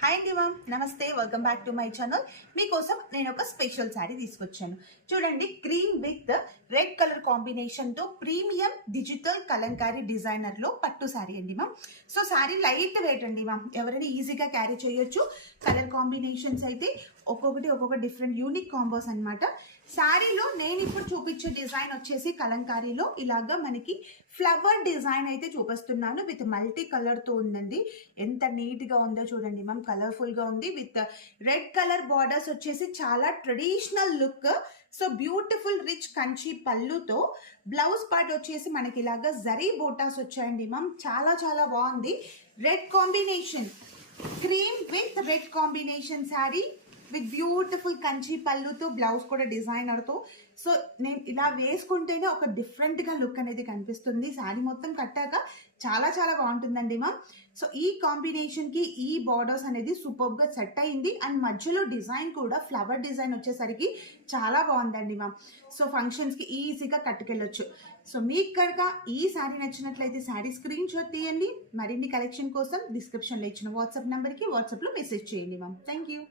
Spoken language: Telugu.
హాయ్ అండి మ్యామ్, నమస్తే, welcome back to my channel. మీకోసం నేను ఒక స్పెషల్ శారీ తీసుకొచ్చాను. చూడండి, క్రీమ్ విత్ రెడ్ కలర్ కాంబినేషన్తో ప్రీమియం డిజిటల్ కలంకారీ డిజైనర్లో పట్టు శారీ అండి ma'am. So sari light weight అండి మ్యామ్, ఎవరైనా ఈజీగా క్యారీ చేయొచ్చు. కలర్ కాంబినేషన్స్ అయితే ఒక్కొక్క డిఫరెంట్ యూనిక్ కాంబోస్ అనమాట. శారీలో నేను ఇప్పుడు చూపించే డిజైన్ వచ్చేసి కలంకారీలో ఇలాగా మనకి ఫ్లవర్ డిజైన్ అయితే చూపిస్తున్నాను. విత్ మల్టీ కలర్తో ఉందండి. ఎంత నీట్గా ఉందో చూడండి మ్యామ్, కలర్ఫుల్గా ఉంది. విత్ రెడ్ కలర్ బార్డర్స్ వచ్చేసి చాలా traditional look. So beautiful rich Kanchi పళ్ళుతో బ్లౌజ్ పార్ట్ వచ్చేసి మనకి ఇలాగా జరీ బోటాస్ వచ్చాయండి మ్యామ్. చాలా చాలా బాగుంది. Red combination, cream with red combination sari with beautiful Kanchi పళ్ళుతో బ్లౌజ్ కూడా డిజైనర్తో. సో నేను ఇలా వేసుకుంటేనే ఒక డిఫరెంట్గా లుక్ అనేది కనిపిస్తుంది. శారీ మొత్తం కట్టాక చాలా చాలా బాగుంటుందండి మ్యామ్. సో ఈ కాంబినేషన్కి ఈ బార్డర్స్ అనేది సూపర్గా సెట్ అయింది. అండ్ మధ్యలో డిజైన్ కూడా ఫ్లవర్ డిజైన్ వచ్చేసరికి చాలా బాగుందండి మ్యామ్. సో ఫంక్షన్స్కి ఈజీగా కట్టుకెళ్ళొచ్చు. సో మీకు కనుక ఈ శారీ నచ్చినట్లయితే శారీ స్క్రీన్ షాట్ తీయండి. మరిన్ని కలెక్షన్ కోసం డిస్క్రిప్షన్లో ఇచ్చిన వాట్సాప్ నెంబర్కి వాట్సాప్లో మెసేజ్ చేయండి మ్యామ్. Thank you.